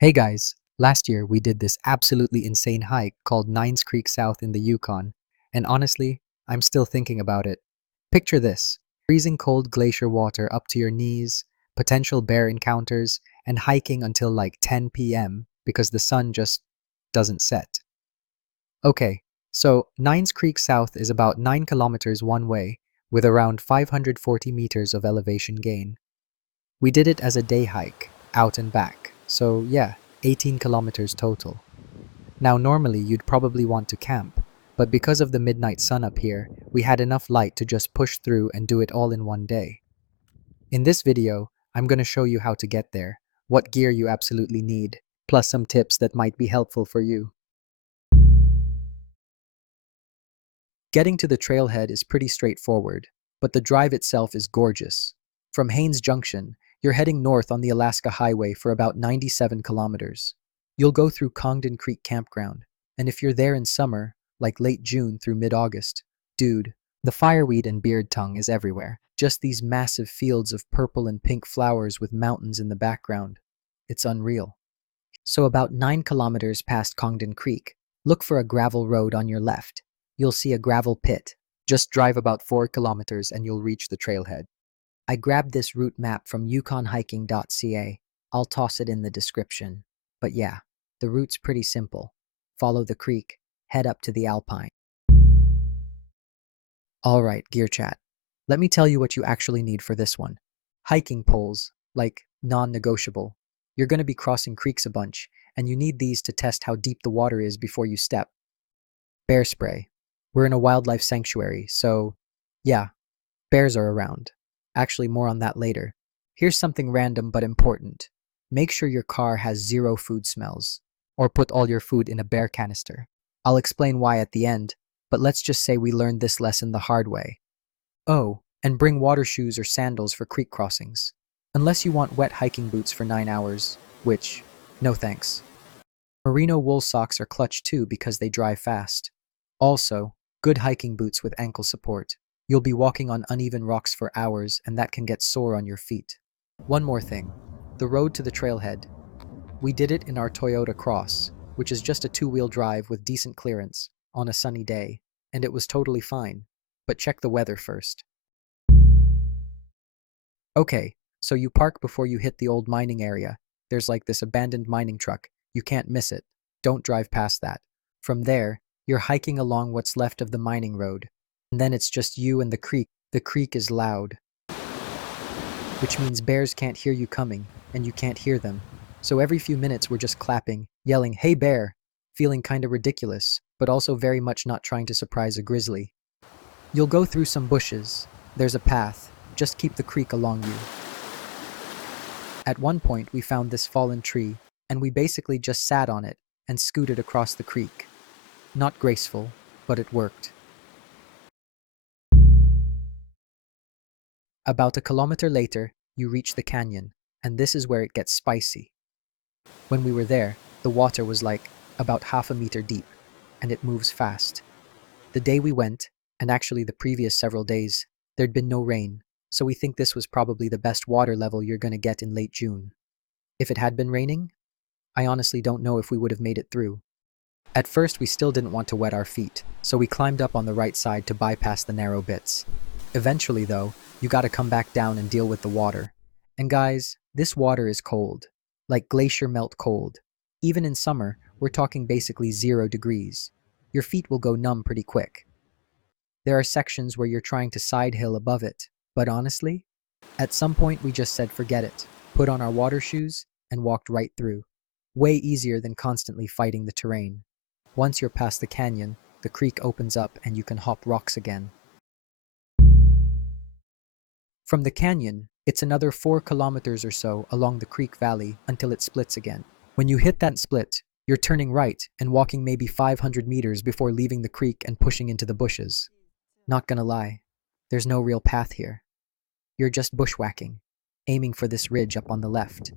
Hey guys, last year we did this absolutely insane hike called Nines Creek South in the Yukon, and honestly, I'm still thinking about it. Picture this: freezing cold glacier water up to your knees, potential bear encounters, and hiking until like 10 p.m. because the sun just doesn't set. Okay, so Nines Creek South is about 9 kilometers one way, with around 540 meters of elevation gain. We did it as a day hike, out and back, so yeah, 18 kilometers total. Now, normally you'd probably want to camp, but because of the midnight sun up here, we had enough light to just push through and do it all in one day. In this video, I'm going to show you how to get there, what gear you absolutely need, plus some tips that might be helpful for you. Getting to the trailhead is pretty straightforward, but the drive itself is gorgeous. From Haines Junction, you're heading north on the Alaska Highway for about 97 kilometers. You'll go through Congdon Creek Campground, and if you're there in summer, like late June through mid-August, dude, the fireweed and beard tongue is everywhere. Just these massive fields of purple and pink flowers with mountains in the background. It's unreal. So about 9 kilometers past Congdon Creek, look for a gravel road on your left. You'll see a gravel pit. Just drive about 4 kilometers and you'll reach the trailhead. I grabbed this route map from yukonhiking.ca. I'll toss it in the description. But yeah, the route's pretty simple. Follow the creek, head up to the Alpine. Alright, Gear Chat. Let me tell you what you actually need for this one. Hiking poles, like non-negotiable. You're going to be crossing creeks a bunch, and you need these to test how deep the water is before you step. Bear spray. We're in a wildlife sanctuary, so yeah, bears are around. Actually, more on that later. Here's something random but important. Make sure your car has zero food smells, or put all your food in a bear canister. I'll explain why at the end, but let's just say we learned this lesson the hard way. Oh, and bring water shoes or sandals for creek crossings. Unless you want wet hiking boots for 9 hours, which, no thanks. Merino wool socks are clutch too because they dry fast. Also, good hiking boots with ankle support. You'll be walking on uneven rocks for hours and that can get sore on your feet. One more thing. The road to the trailhead. We did it in our Toyota Cross, which is just a two-wheel drive with decent clearance, on a sunny day, and it was totally fine. But check the weather first. Okay, so you park before you hit the old mining area. There's like this abandoned mining truck. You can't miss it. Don't drive past that. From there, you're hiking along what's left of the mining road. And then it's just you and the creek. The creek is loud, which means bears can't hear you coming, and you can't hear them. So every few minutes we're just clapping, yelling, "Hey bear!" Feeling kinda ridiculous, but also very much not trying to surprise a grizzly. You'll go through some bushes. There's a path. Just keep the creek along you. At one point, we found this fallen tree, and we basically just sat on it and scooted across the creek. Not graceful, but it worked. About a kilometer later, you reach the canyon, and this is where it gets spicy. When we were there, the water was like about half a meter deep, and it moves fast. The day we went, and actually the previous several days, there'd been no rain, so we think this was probably the best water level you're gonna get in late June. If it had been raining, I honestly don't know if we would have made it through. At first, we still didn't want to wet our feet, so we climbed up on the right side to bypass the narrow bits. Eventually, though, you gotta come back down and deal with the water. And guys, this water is cold. Like glacier melt cold. Even in summer, we're talking basically 0 degrees. Your feet will go numb pretty quick. There are sections where you're trying to side hill above it, but honestly, at some point we just said forget it, put on our water shoes, and walked right through. Way easier than constantly fighting the terrain. Once you're past the canyon, the creek opens up and you can hop rocks again. From the canyon, it's another 4 kilometers or so along the creek valley until it splits again. When you hit that split, you're turning right and walking maybe 500 meters before leaving the creek and pushing into the bushes. Not gonna lie, there's no real path here. You're just bushwhacking, aiming for this ridge up on the left.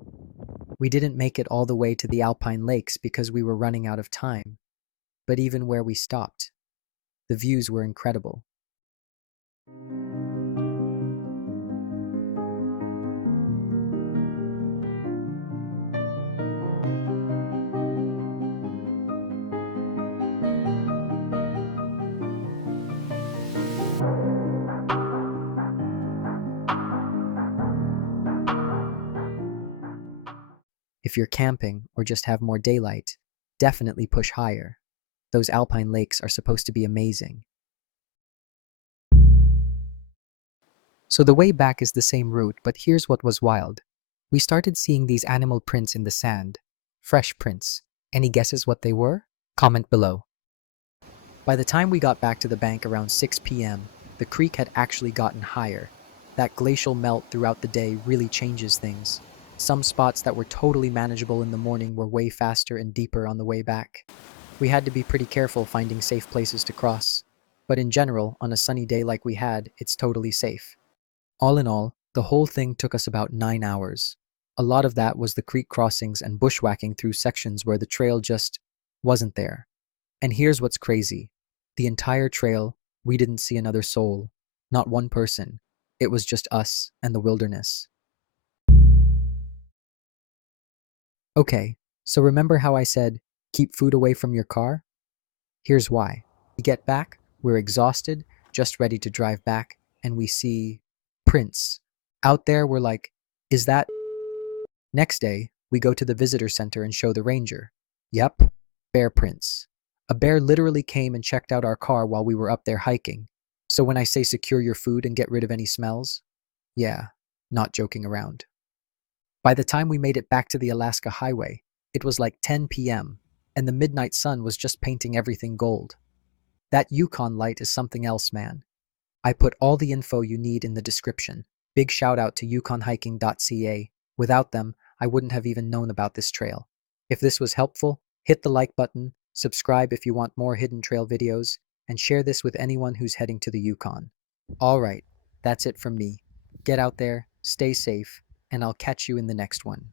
We didn't make it all the way to the Alpine Lakes because we were running out of time. But even where we stopped, the views were incredible. If you're camping or just have more daylight, definitely push higher. Those alpine lakes are supposed to be amazing. So the way back is the same route, but here's what was wild. We started seeing these animal prints in the sand. Fresh prints. Any guesses what they were? Comment below. By the time we got back to the bank around 6 p.m., the creek had actually gotten higher. That glacial melt throughout the day really changes things. Some spots that were totally manageable in the morning were way faster and deeper on the way back. We had to be pretty careful finding safe places to cross. But in general, on a sunny day like we had, it's totally safe. All in all, the whole thing took us about 9 hours. A lot of that was the creek crossings and bushwhacking through sections where the trail just wasn't there. And here's what's crazy. The entire trail, we didn't see another soul. Not one person. It was just us and the wilderness. Okay, so remember how I said, keep food away from your car? Here's why. We get back, we're exhausted, just ready to drive back, and we see prints. Out there, we're like, is that? Next day, we go to the visitor center and show the ranger. Yep, bear prints. A bear literally came and checked out our car while we were up there hiking. So when I say secure your food and get rid of any smells, yeah, not joking around. By the time we made it back to the Alaska highway, it was like 10 p.m., and the midnight sun was just painting everything gold. That Yukon light is something else, man. I put all the info you need in the description. Big shout out to yukonhiking.ca. Without them, I wouldn't have even known about this trail. If this was helpful, hit the like button, subscribe if you want more hidden trail videos, and share this with anyone who's heading to the Yukon. Alright, that's it from me. Get out there, stay safe, and I'll catch you in the next one.